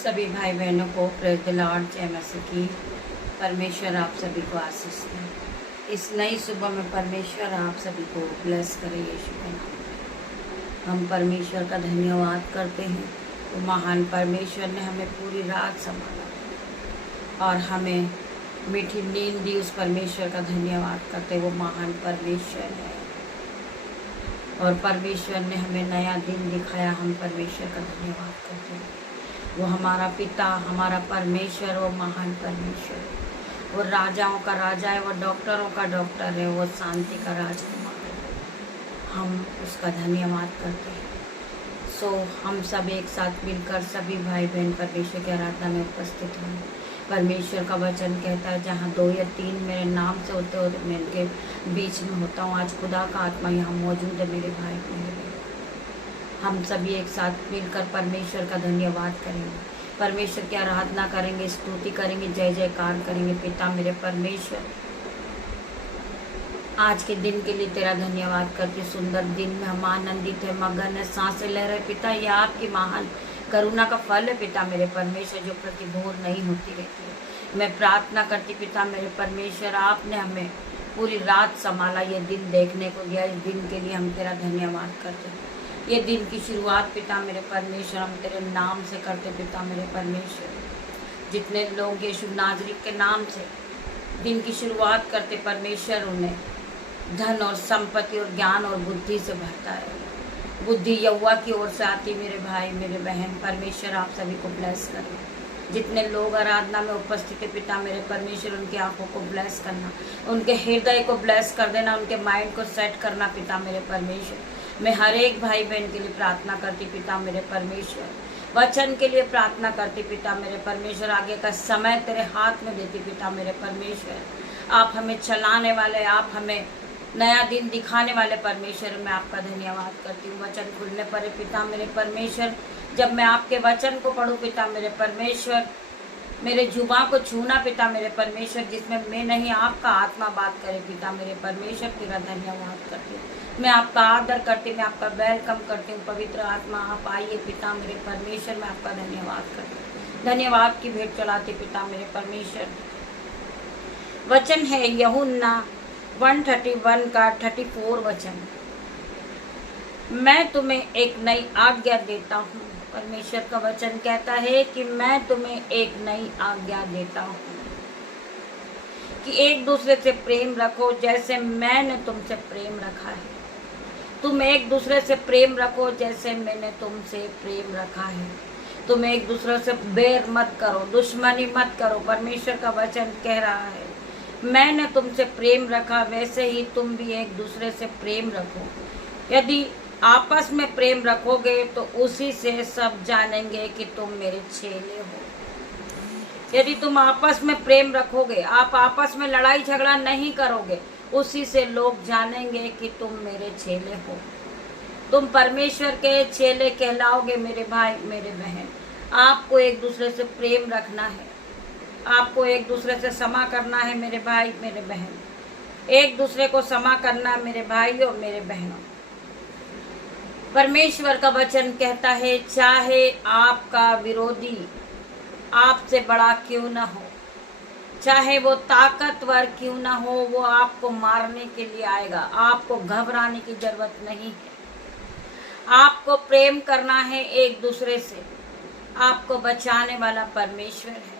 सभी भाई बहनों को प्रेज द लॉर्ड, जय मसीह की। परमेश्वर आप सभी को आशीष दे। इस नई सुबह में परमेश्वर आप सभी को ब्लेस करे यीशु के नाम में। हम परमेश्वर का धन्यवाद करते हैं। वो महान परमेश्वर ने हमें पूरी रात संभाला और हमें मीठी नींद दी। उस परमेश्वर का धन्यवाद करते। वो महान परमेश्वर है और परमेश्वर ने हमें नया दिन दिखाया। हम परमेश्वर का धन्यवाद करते हैं। वो हमारा पिता, हमारा परमेश्वर, वो महान परमेश्वर है। वो राजाओं का राजा है, वो डॉक्टरों का डॉक्टर है, वो शांति का राजकुमार है। हम उसका धन्यवाद करते हैं। हम सब एक साथ मिलकर सभी भाई बहन परमेश्वर की आराधना में उपस्थित हैं। परमेश्वर का वचन कहता है, जहाँ 2 या 3 मेरे नाम से होते होते मैं इनके बीच में होता हूँ। आज खुदा का आत्मा यहाँ मौजूद है। मेरे भाई मेरे बहन, हम सभी एक साथ मिलकर परमेश्वर का धन्यवाद करेंगे, परमेश्वर की आराधना करेंगे, स्तुति करेंगे, जय जयकार करेंगे। पिता मेरे परमेश्वर, आज के दिन के लिए तेरा धन्यवाद करते। सुंदर दिन में हम आनंदित है, मगन है, सांसें ले रहे। पिता ये आपकी महान करुणा का फल है पिता मेरे परमेश्वर, जो प्रतिभोर नहीं होती रहती है। मैं प्रार्थना करती पिता मेरे परमेश्वर, आपने हमें पूरी रात संभाला, ये दिन देखने को दिया। इस दिन के लिए हम तेरा धन्यवाद करते हैं। ये दिन की शुरुआत पिता मेरे परमेश्वर हम तेरे नाम से करते। पिता मेरे परमेश्वर, जितने लोग यीशु नाज़री के नाम से दिन की शुरुआत करते परमेश्वर, उन्हें धन और संपत्ति और ज्ञान और बुद्धि से भरता है। बुद्धि यहोवा की ओर से आती। मेरे भाई मेरे बहन, परमेश्वर आप सभी को ब्लेस करें। जितने लोग आराधना में उपस्थित है पिता मेरे परमेश्वर, उनकी आंखों को ब्लेस करना, उनके हृदय को ब्लेस कर देना, उनके माइंड को सेट करना पिता मेरे परमेश्वर। मैं हर एक भाई बहन के लिए प्रार्थना करती पिता मेरे परमेश्वर। वचन के लिए प्रार्थना करती पिता मेरे परमेश्वर। आगे का समय तेरे हाथ में देती पिता मेरे परमेश्वर। आप हमें चलाने वाले, आप हमें नया दिन दिखाने वाले परमेश्वर, मैं आपका धन्यवाद करती हूँ। वचन खुलने पर पिता मेरे परमेश्वर, जब मैं आपके वचन को पढ़ूँ पिता मेरे परमेश्वर, मेरे जुबान को छूना पिता मेरे परमेश्वर, जिसमें मैं नहीं आपका आत्मा बात करे पिता मेरे परमेश्वर। तेरा धन्यवाद करती हूँ, मैं आपका आदर करती, मैं आपका वेलकम करती हूँ। पवित्र आत्मा आप आइए पिता मेरे परमेश्वर, मैं आपका धन्यवाद करती हूँ। धन्यवाद की भेंट चलाती पिता मेरे परमेश्वर। वचन है यूहन्ना 1:31 का 34 वचन, मैं तुम्हें एक नई आज्ञा देता हूँ। परमेश्वर का वचन कहता है कि मैं तुम्हें एक नई आज्ञा देता हूँ कि एक दूसरे से प्रेम रखो, जैसे मैंने तुमसे प्रेम रखा है। तुम एक दूसरे से प्रेम रखो जैसे मैंने तुमसे प्रेम रखा है। तुम एक दूसरे से बैर मत करो, दुश्मनी मत करो। परमेश्वर का वचन कह रहा है, मैंने तुमसे प्रेम रखा, वैसे ही तुम भी एक दूसरे से प्रेम रखो। यदि आपस में प्रेम रखोगे तो उसी से सब जानेंगे कि तुम मेरे चेले हो। यदि तुम आपस में प्रेम रखोगे, आप आपस में लड़ाई झगड़ा नहीं करोगे, उसी से लोग जानेंगे कि तुम मेरे चेले हो। तुम परमेश्वर के चेले कहलाओगे। मेरे भाई मेरे बहन, आपको एक दूसरे से प्रेम रखना है, आपको एक दूसरे से क्षमा करना है। मेरे भाई मेरे बहन, एक दूसरे को क्षमा करना मेरे भाइयों मेरे बहनों। परमेश्वर का वचन कहता है, चाहे आपका विरोधी आपसे बड़ा क्यों न हो, चाहे वो ताकतवर क्यों ना हो, वो आपको मारने के लिए आएगा। आपको घबराने की जरूरत नहीं है। आपको प्रेम करना है एक दूसरे से। आपको बचाने वाला परमेश्वर है।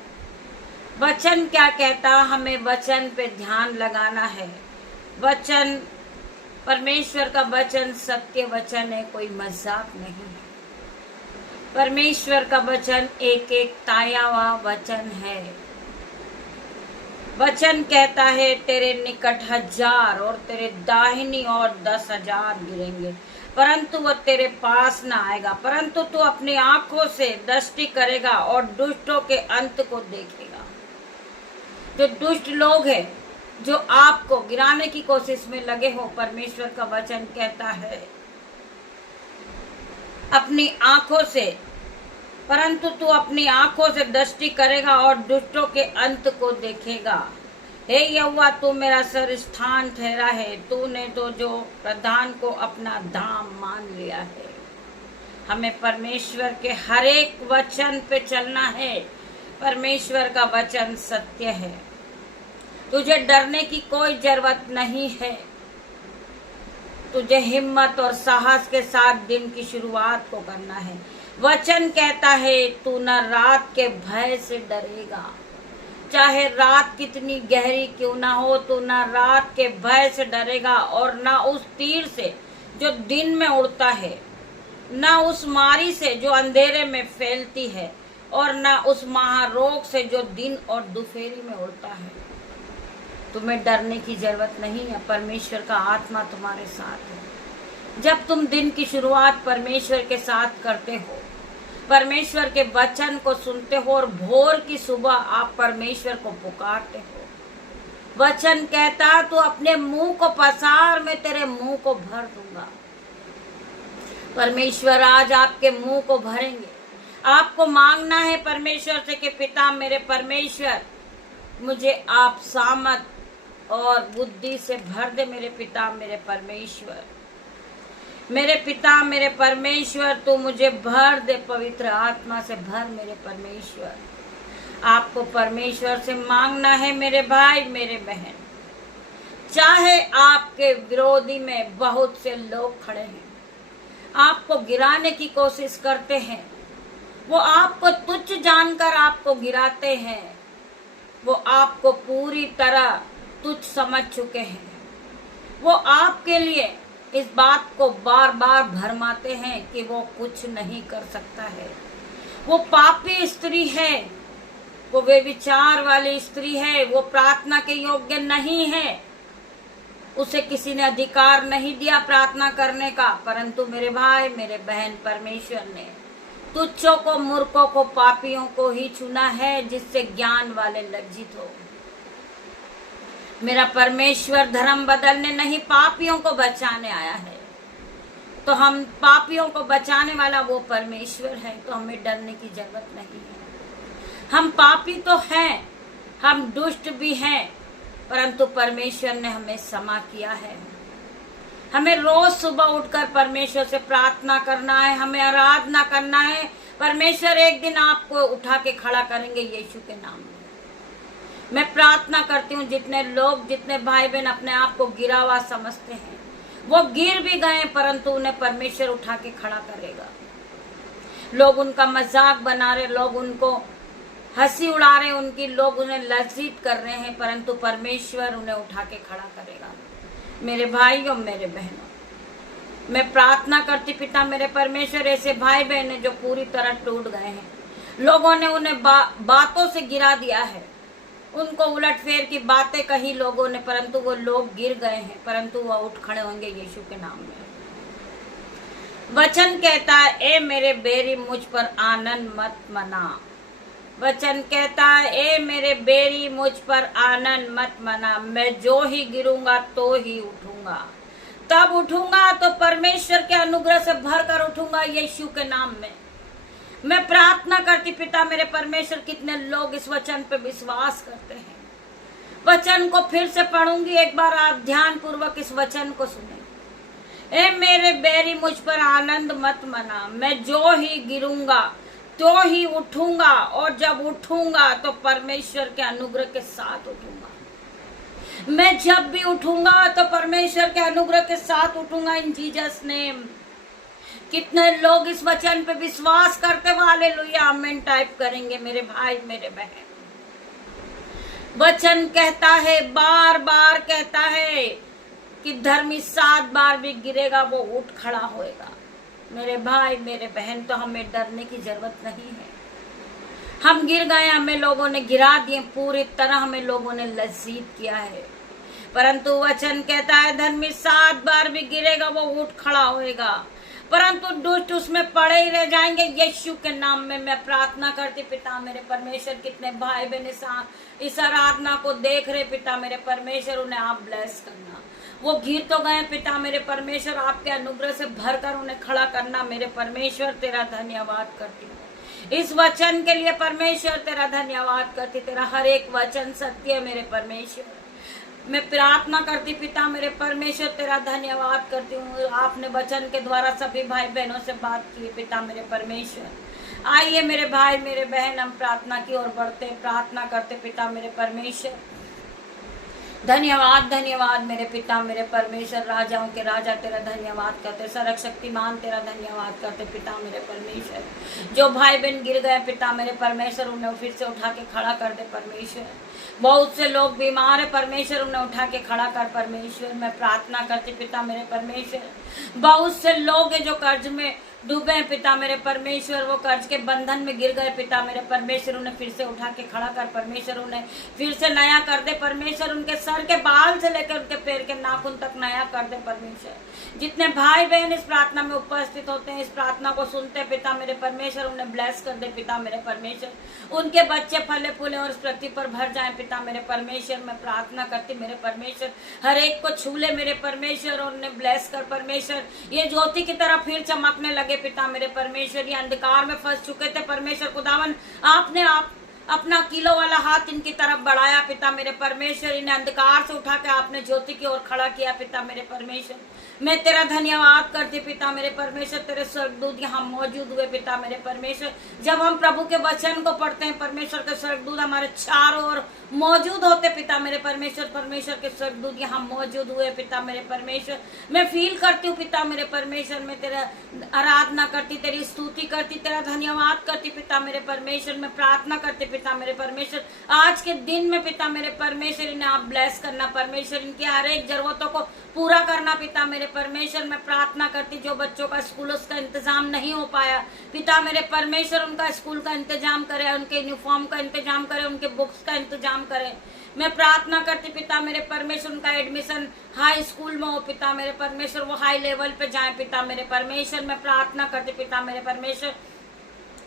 वचन क्या कहता, हमें वचन पे ध्यान लगाना है। वचन, परमेश्वर का वचन सत्य वचन है, कोई मजाक नहीं है। परमेश्वर का वचन एक एक ताया हुआ वचन है। वचन कहता है, तेरे निकट 1000 और तेरे दाहिनी ओर 10,000 गिरेंगे, परंतु वो तेरे पास ना आएगा। परंतु तू अपनी आंखों से दृष्टि करेगा और दुष्टों के अंत को देखेगा। जो दुष्ट लोग हैं, जो आपको गिराने की कोशिश में लगे हो, परमेश्वर का वचन कहता है, अपनी आंखों से, परंतु तू अपनी आंखों से दृष्टि करेगा और दुष्टों के अंत को देखेगा। हे यहोवा, तू मेरा सरस्थान ठहरा है। तूने तो जो प्रधान को अपना धाम मान लिया है। हमें परमेश्वर के हर एक वचन पे चलना है। परमेश्वर का वचन सत्य है। तुझे डरने की कोई जरूरत नहीं है। तुझे हिम्मत और साहस के साथ दिन की शुरुआत को करना है। वचन कहता है तू न रात के भय से डरेगा। चाहे रात कितनी गहरी क्यों ना हो, तू न रात के भय से डरेगा और न उस तीर से जो दिन में उड़ता है, न उस मारी से जो अंधेरे में फैलती है, और न उस महारोग से जो दिन और दोपहरी में उड़ता है। तुम्हें डरने की जरूरत नहीं है। परमेश्वर का आत्मा तुम्हारे साथ है। जब तुम दिन की शुरुआत परमेश्वर के साथ करते हो, परमेश्वर के वचन को सुनते हो और भोर की सुबह आप परमेश्वर को पुकारते हो। वचन कहता तू अपने मुंह को पसार, मैं तेरे मुंह को भर दूंगा। परमेश्वर आज आपके मुंह को भरेंगे। आपको मांगना है परमेश्वर से कि पिता मेरे परमेश्वर, मुझे आप सामत और बुद्धि से भर दे। मेरे पिता मेरे परमेश्वर, मेरे पिता मेरे परमेश्वर, तू मुझे भर दे, पवित्र आत्मा से भर मेरे परमेश्वर। आपको परमेश्वर से मांगना है मेरे भाई मेरे बहन। चाहे आपके विरोधी में बहुत से लोग खड़े हैं, आपको गिराने की कोशिश करते हैं, वो आपको तुच्छ जानकर आपको गिराते हैं, वो आपको पूरी तरह तुच्छ समझ चुके हैं। वो आपके लिए इस बात को बार बार भरमाते हैं कि वो कुछ नहीं कर सकता है। वो पापी स्त्री है, वो व्यभिचार वाली स्त्री है, वो प्रार्थना के योग्य नहीं है। उसे किसी ने अधिकार नहीं दिया प्रार्थना करने का, परंतु मेरे भाई मेरे बहन, परमेश्वर ने तुच्छों को, मूर्खों को, पापियों को ही चुना है, जिससे ज्ञान वाले लज्जित हो। मेरा परमेश्वर धर्म बदलने नहीं, पापियों को बचाने आया है। तो हम पापियों को बचाने वाला वो परमेश्वर है, तो हमें डरने की जरूरत नहीं है। हम पापी तो हैं, हम दुष्ट भी हैं, परंतु परमेश्वर ने हमें क्षमा किया है। हमें रोज सुबह उठकर परमेश्वर से प्रार्थना करना है, हमें आराधना करना है। परमेश्वर एक दिन आपको उठा के खड़ा करेंगे यीशु के नाम में। मैं प्रार्थना करती हूँ, जितने लोग, जितने भाई बहन अपने आप को गिरा हुआ समझते हैं, वो गिर भी गए, परंतु उन्हें परमेश्वर उठा के खड़ा करेगा। लोग उनका मजाक बना रहे, लोग उनको हंसी उड़ा रहे, उनकी लोग उन्हें लज्जित कर रहे हैं, परंतु परमेश्वर उन्हें उठा के खड़ा करेगा। मेरे भाइयों मेरे बहनों, मैं प्रार्थना करती पिता मेरे परमेश्वर, ऐसे भाई बहन हैं जो पूरी तरह टूट गए हैं। लोगों ने उन्हें बातों से गिरा दिया है, उनको उलट फेर की बातें कही लोगों ने, परंतु वो लोग गिर गए हैं, परंतु वो उठ खड़े होंगे यीशु के नाम में। वचन कहता है ए मेरे बेरी मुझ पर आनंद मत मना। वचन कहता है ए मेरे बेरी मुझ पर आनंद मत मना। मैं जो ही गिरूंगा तो ही उठूंगा। तब उठूंगा तो परमेश्वर के अनुग्रह से भर कर उठूंगा यीशु के नाम में। मैं प्रार्थना करती पिता मेरे परमेश्वर, कितने लोग इस वचन पे विश्वास करते हैं। वचन को फिर से पढ़ूंगी, एक बार आप ध्यान पूर्वक इस वचन को सुने। ए मेरे बैरी मुझ पर आनंद मत मना। मैं जो ही गिरूंगा तो ही उठूंगा, और जब उठूंगा तो परमेश्वर के अनुग्रह के साथ उठूंगा। मैं जब भी उठूंगा तो परमेश्वर के अनुग्रह के साथ उठूंगा, इन जीसस नेम। कितने लोग इस वचन पे विश्वास करते हुए हालेलुया आमीन टाइप करेंगे मेरे भाई मेरे बहन। वचन कहता है, बार बार कहता है कि धर्मी 7 बार भी गिरेगा वो उठ खड़ा होएगा। मेरे भाई मेरे बहन, तो हमें डरने की जरूरत नहीं है। हम गिर गए, हमें लोगों ने गिरा दिए, पूरी तरह हमें लोगों ने लज्जित किया है, परंतु वचन कहता है धर्मी 7 बार भी गिरेगा वो उठ खड़ा होएगा, परंतु दुष्ट उसमें पड़े ही रह जाएंगे। यीशु के नाम में मैं प्रार्थना करती पिता मेरे परमेश्वर, कितने भाई बहन इस आराधना को देख रहे पिता मेरे परमेश्वर, उन्हें आप ब्लेस करना। वो गिर तो गए पिता मेरे परमेश्वर, आपके अनुग्रह से भरकर उन्हें खड़ा करना। मेरे परमेश्वर तेरा धन्यवाद करती हूँ इस वचन के लिए। परमेश्वर तेरा धन्यवाद करती, तेरा हर एक वचन सत्य है मेरे परमेश्वर। मैं प्रार्थना करती पिता मेरे परमेश्वर, तेरा धन्यवाद करती हूँ। आपने वचन के द्वारा सभी भाई बहनों से बात की पिता मेरे परमेश्वर। आइए मेरे भाई मेरे बहन, हम प्रार्थना की ओर बढ़ते, प्रार्थना करते पिता मेरे परमेश्वर। धन्यवाद धन्यवाद मेरे पिता मेरे परमेश्वर, राजाओं के राजा तेरा धन्यवाद करते, सर्व शक्तिमान तेरा धन्यवाद करते पिता मेरे परमेश्वर। जो भाई बहन गिर गए पिता मेरे परमेश्वर, उन्हें फिर से उठा के खड़ा कर दे परमेश्वर। बहुत से लोग बीमार है परमेश्वर, उन्हें उठा के खड़ा कर परमेश्वर। मैं प्रार्थना करती पिता मेरे परमेश्वर। बहुत से लोग हैं जो कर्ज में डूबे हैं पिता मेरे परमेश्वर, वो कर्ज के बंधन में गिर गए पिता मेरे परमेश्वर, उन्हें फिर से उठा के खड़ा कर परमेश्वर। उन्हें फिर से नया कर दे परमेश्वर। उनके सर के बाल से लेकर उनके पैर के नाखून तक नया कर दे परमेश्वर। जितने भाई बहन इस प्रार्थना में उपस्थित होते हैं, इस प्रार्थना को सुनते पिता मेरे परमेश्वर, उन्हें ब्लेस कर दे पिता मेरे परमेश्वर। उनके बच्चे फले फूले और इस पृथ्वी पर भर जाए पिता मेरे परमेश्वर। मैं प्रार्थना करती मेरे परमेश्वर, हर एक को छू ले मेरे परमेश्वर और उन्हें ब्लेस कर परमेश्वर। ये ज्योति की तरह फिर चमकने लगे पिता मेरे परमेश्वर। ये अंधकार में फंस चुके थे परमेश्वर खुदावन, आपने अपना किलो वाला हाथ इनकी तरफ बढ़ाया पिता मेरे परमेश्वर। इन्हें अंधकार से उठा के आपने ज्योति की ओर खड़ा किया पिता मेरे परमेश्वर। मैं तेरा धन्यवाद करती पिता मेरे परमेश्वर। तेरे स्वर्गदूत यहाँ मौजूद हुए पिता मेरे परमेश्वर। जब हम प्रभु के वचन को पढ़ते हैं परमेश्वर के स्वर्गदूत हमारे चारों ओर मौजूद होते पिता मेरे परमेश्वर। परमेश्वर के स्वर्गदूत यहाँ मौजूद हुए पिता मेरे परमेश्वर। मैं फील करती हूँ पिता मेरे परमेश्वर। मैं तेरा आराधना करती, तेरी स्तुति करती, तेरा धन्यवाद करती पिता मेरे परमेश्वर। मैं प्रार्थना करती पिता मेरे परमेश्वर, आज के दिन में पिता मेरे परमेश्वर इन्हें आप ब्लेस करना परमेश्वर। इनकी हर एक जरूरतों को पूरा करना पिता मेरे परमेश्वर। मैं प्रार्थना करती जो बच्चों का स्कूल का इंतजाम नहीं हो पाया पिता मेरे परमेश्वर, उनका स्कूल का इंतजाम करे, उनके यूनिफॉर्म का इंतजाम करे, उनके बुक्स का इंतजाम करे। मैं प्रार्थना करती पिता मेरे परमेश्वर, उनका एडमिशन हाई स्कूल में हो पिता मेरे परमेश्वर, वो हाई लेवल पे जाए पिता मेरे परमेश्वर। मैं प्रार्थना करती पिता मेरे परमेश्वर,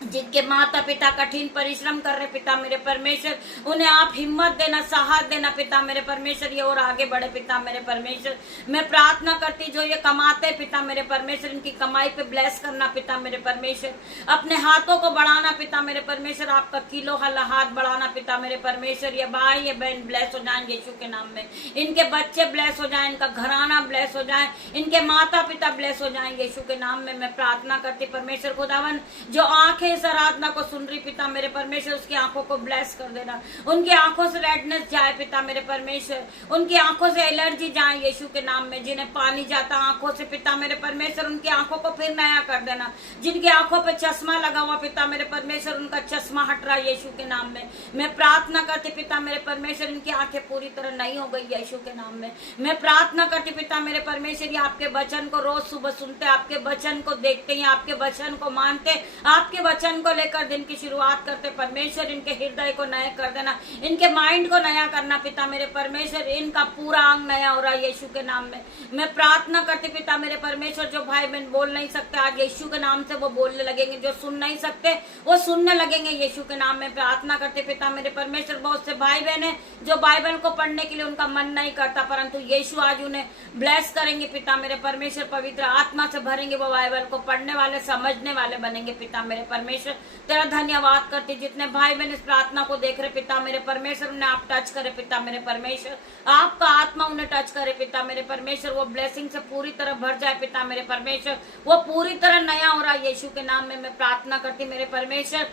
जिनके माता पिता कठिन परिश्रम कर रहे पिता मेरे परमेश्वर, उन्हें आप हिम्मत देना, साहस देना पिता मेरे परमेश्वर, ये और आगे बढ़े पिता मेरे परमेश्वर। मैं प्रार्थना करती जो ये कमाते पिता मेरे परमेश्वर, इनकी कमाई पे ब्लेस करना पिता मेरे परमेश्वर। अपने हाथों को बढ़ाना पिता मेरे परमेश्वर, आपका किलो हला हाथ बढ़ाना पिता मेरे परमेश्वर। ये भाई ये बहन ब्लेस हो जाए यीशु के नाम में, इनके बच्चे ब्लेस हो जाए, इनका घराना ब्लेस हो जाए, इनके माता पिता ब्लेस हो जाए यीशु के नाम में। मैं प्रार्थना करती परमेश्वर खुदावन, जो आंखें इस आराधना को सुन रही पिता मेरे परमेश्वर, उसकी आंखों को ब्लेस कर देना। उनकी आंखों से रेडनेस जाए पिता मेरे परमेश्वर, उनकी आंखों से एलर्जी जाए यीशु के नाम में। जिन्हें पानी जाता आंखों से पिता मेरे परमेश्वर, उनकी आंखों को फिर नया कर देना। जिनकी आंखों पे चश्मा लगा हुआ पिता मेरे परमेश्वर, उनका चश्मा हट रहा यीशु के नाम में। मैं प्रार्थना करती पिता मेरे परमेश्वर, इनकी आंखें पूरी तरह नई हो गई यीशु के नाम में। मैं प्रार्थना करती पिता मेरे परमेश्वर, ये आपके वचन को रोज सुबह सुनते, आपके वचन को देखते हैं, आपके वचन को मानते, आपके वचन को लेकर दिन की शुरुआत करते परमेश्वर। इनके हृदय को नया कर देना, इनके माइंड को नया करना पिता मेरे परमेश्वर। इनका पूरा अंग नया हो रहा है यीशु के नाम में। मैं प्रार्थना करती पिता मेरे परमेश्वर, जो भाई बहन बोल नहीं सकते आज यीशु के नाम से वो बोलने लगेंगे, जो सुन नहीं सकते वो सुनने लगेंगे यीशु के नाम में। प्रार्थना करते पिता मेरे परमेश्वर, बहुत से भाई बहन है जो बाइबल को पढ़ने के लिए उनका मन नहीं करता, परंतु यीशु आज उन्हें ब्लेस करेंगे पिता मेरे परमेश्वर। पवित्र आत्मा से भरेंगे, वो बाइबल को पढ़ने वाले समझने वाले बनेंगे पिता मेरे परमेश्वर। तेरा धन्यवाद करती जितने भाई बहन इस प्रार्थना को देख रहे पिता मेरे परमेश्वर, उन्हें आप टच करे पिता मेरे परमेश्वर। आपका आत्मा उन्हें टच करे पिता मेरे परमेश्वर, वो ब्लेसिंग से पूरी तरह भर जाए पिता मेरे परमेश्वर, वो पूरी तरह नया हो रहा है यीशु के नाम में। मैं प्रार्थना करती मेरे परमेश्वर,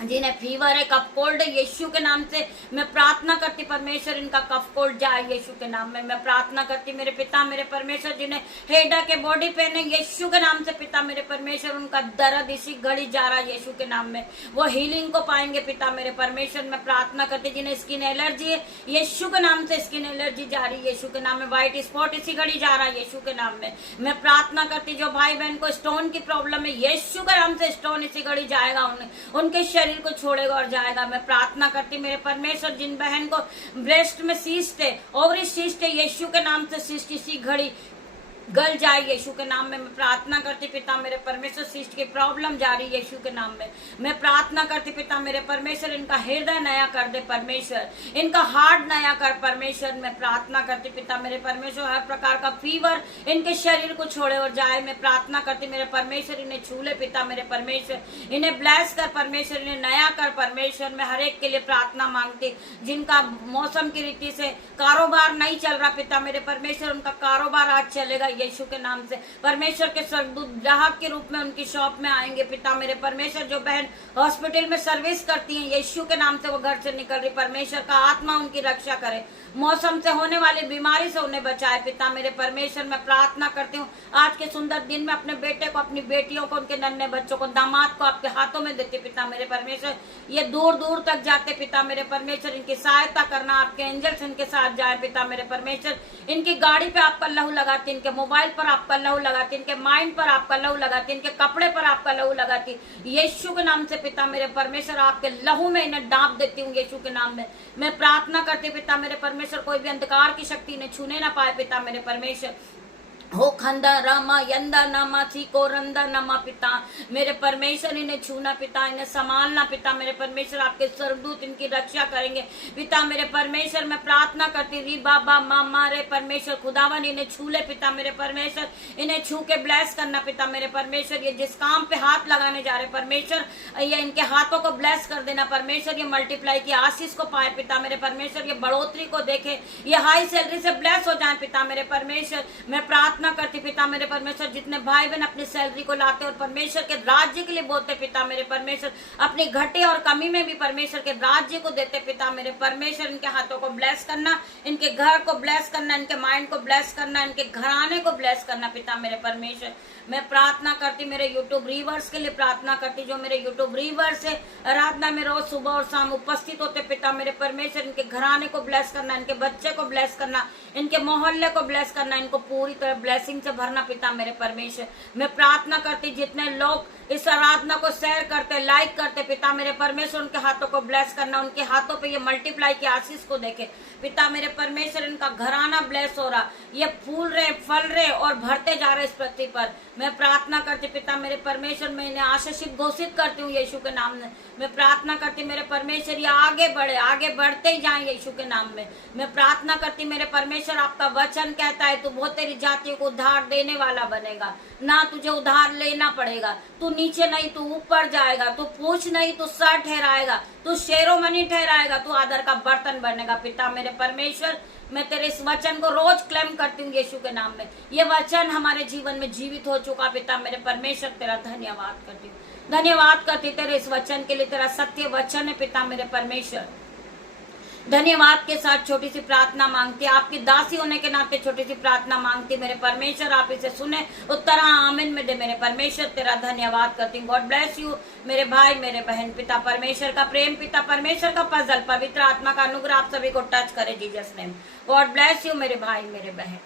जिन्हें फीवर है, कफ कोल्ड है, यीशु के नाम से मैं प्रार्थना करती परमेश्वर, इनका कफ कोल्ड जाए यीशु के नाम में। मैं प्रार्थना करती मेरे पिता मेरे परमेश्वर, जिन्हें हेडेक के बॉडी पेन है यीशु के नाम से पिता मेरे परमेश्वर, उनका दर्द इसी घड़ी जा रहा है यीशु के नाम में, वो हीलिंग को पाएंगे पिता मेरे परमेश्वर। मैं प्रार्थना करती जिन्हें स्किन एलर्जी है यीशु के नाम से स्किन एलर्जी जा रही है यीशु के नाम में, व्हाइट स्पॉट इसी घड़ी जा रहा है यीशु के नाम में। मैं प्रार्थना करती जो भाई बहन को स्टोन की प्रॉब्लम है यीशु के नाम से स्टोन इसी घड़ी जाएगा, उनके शरीर को छोड़ेगा और जाएगा। मैं प्रार्थना करती मेरे परमेश्वर, जिन बहन को ब्रेस्ट में सिस्ट है, ओवरी सिस्ट है यीशु के नाम से सिस्ट इसी घड़ी गल जाए यीशु के नाम में। मैं प्रार्थना करती पिता मेरे परमेश्वर, सिस्ट की प्रॉब्लम जा रही है यीशु के नाम में। मैं प्रार्थना करती पिता मेरे परमेश्वर, इनका हृदय नया कर दे परमेश्वर, इनका हार्ट नया कर परमेश्वर। मैं प्रार्थना करती पिता मेरे परमेश्वर, हर प्रकार का फीवर इनके शरीर को छोड़े और जाए। मैं प्रार्थना करती मेरे परमेश्वर, इन्हें छू ले पिता मेरे परमेश्वर, इन्हें ब्लेस कर परमेश्वर, इन्हें नया कर परमेश्वर। मैं हर एक के लिए प्रार्थना मांगती जिनका मौसम की रीति से कारोबार नहीं चल रहा पिता मेरे परमेश्वर, उनका कारोबार आज चलेगा यीशु के नाम से। परमेश्वर के स्वर्गदूत ग्राहक के रूप में उनकी शॉप में आएंगे पिता मेरे परमेश्वर। जो बहन हॉस्पिटल में सर्विस करती हैं यीशु के नाम से वो घर से निकल रही, परमेश्वर का आत्मा उनकी रक्षा करे, मौसम से होने वाली बीमारी से उन्हें बचाए पिता मेरे परमेश्वर। मैं प्रार्थना करती हूँ आज के सुंदर दिन में अपने बेटे को, अपनी बेटियों को, उनके नन्हे बच्चों को, दामाद को आपके हाथों में देते पिता मेरे परमेश्वर। ये दूर दूर तक जाते पिता मेरे परमेश्वर, इनकी सहायता करना, आपके एंजल्स इनके साथ जाए पिता मेरे परमेश्वर। इनकी गाड़ी पे आपका लहू लगाती, इनके मोबाइल पर आपका लहू लगाती, इनके माइंड पर आपका लहू लगाती, इनके कपड़े पर आपका लहू लगाती यीशु के नाम से पिता मेरे परमेश्वर। आपके लहू में इन्हें डांप देती हूँ यीशु के नाम में। मैं प्रार्थना करती पिता मेरे परमेश्वर, कोई भी अंधकार की शक्ति इन्हें छूने ना पाए पिता मेरे परमेश्वर। हो खंदा रामा यंदा नामा सीको रंदा नमा पिता मेरे परमेश्वर, इन्हें छूना पिता, इन्हें संभालना पिता मेरे परमेश्वर। आपके स्वर्गदूत इनकी रक्षा करेंगे पिता मेरे परमेश्वर। मैं प्रार्थना करती री बाबा मामा रे परमेश्वर, खुदावन इन्हें छू ले पिता मेरे परमेश्वर, इन्हें छू के ब्लेस करना पिता मेरे परमेश्वर। ये जिस काम पे हाथ लगाने जा रहे परमेश्वर, ये इनके हाथों को ब्लेस कर देना परमेश्वर। ये मल्टीप्लाई की आशीष को पाए पिता मेरे परमेश्वर, ये बढ़ोतरी को देखे, ये हाई सैलरी से ब्लेस हो जाए पिता मेरे परमेश्वर। मैं प्रार्थना करती पिता मेरे परमेश्वर, जितने भाई बहन अपनी सैलरी को लाते और परमेश्वर के राज्य के लिए बोलते पिता मेरे परमेश्वर, अपनी घटे और कमी में भी परमेश्वर के राज्य को देते पिता मेरे परमेश्वर। इनके हाथों को ब्लेस करना, इनके घर को ब्लेस करना, इनके माइंड को ब्लेस करना, इनके घराने को ब्लेस करना पिता मेरे परमेश्वर। मैं प्रार्थना करती मेरे यूट्यूब रीवर्स के लिए प्रार्थना करती, जो मेरे यूट्यूब रीवर्स है आराधना में रोज सुबह और शाम उपस्थित होते पिता मेरे परमेश्वर। इनके घराने को ब्लेस करना, इनके बच्चे को ब्लेस करना, इनके मोहल्ले को ब्लेस करना, इनको पूरी तरह ब्लेसिंग से भरना पिता मेरे परमेश्वर। मैं प्रार्थना करती जितने लोग इस आराधना को शेयर करते, लाइक करते पिता मेरे परमेश्वर, उनके हाथों को ब्लेस करना, उनके हाथों पे ये मल्टीप्लाई की आशीष को देखे पिता मेरे परमेश्वर। इनका घराना ब्लेस हो रहा, ये फूल रहे, फल रहे और भरते जा रहे इस पृथ्वी पर। मैं प्रार्थना करती पिता मेरे परमेश्वर, मैं इन्हें आशीषित घोषित करती हूँ यीशु के नाम में। मैं प्रार्थना करती मेरे परमेश्वर, ये आगे बढ़े, आगे बढ़ते ही जाए यीशु के नाम में। मैं प्रार्थना करती मेरे परमेश्वर, आपका वचन कहता है तू बहुत तेरी जातियों को उद्धार देने वाला बनेगा, ना तुझे उधार लेना पड़ेगा, तू नीचे नहीं तू ऊपर जाएगा, तू पूछ नहीं तू सर ठहराएगा, तू शेरोमणि ठहराएगा, तू आदर का बर्तन बनेगा पिता मेरे परमेश्वर। मैं तेरे इस वचन को रोज क्लेम करती हूँ यीशु के नाम में। ये वचन हमारे जीवन में जीवित हो चुका पिता मेरे परमेश्वर, तेरा धन्यवाद करती हूँ, धन्यवाद करती तेरे इस वचन के लिए। तेरा सत्य वचन है पिता मेरे परमेश्वर। धन्यवाद के साथ छोटी सी प्रार्थना मांगती, आपकी दासी होने के नाते छोटी सी प्रार्थना मांगती मेरे परमेश्वर, आप इसे सुने, उत्तर आमीन में दे मेरे परमेश्वर। तेरा धन्यवाद करती हूँ। गॉड ब्लेस यू मेरे भाई मेरे बहन। पिता परमेश्वर का प्रेम, पिता परमेश्वर का फजल, पवित्र आत्मा का अनुग्रह आप सभी को टच करे Jesus name. God bless you मेरे भाई मेरे बहन।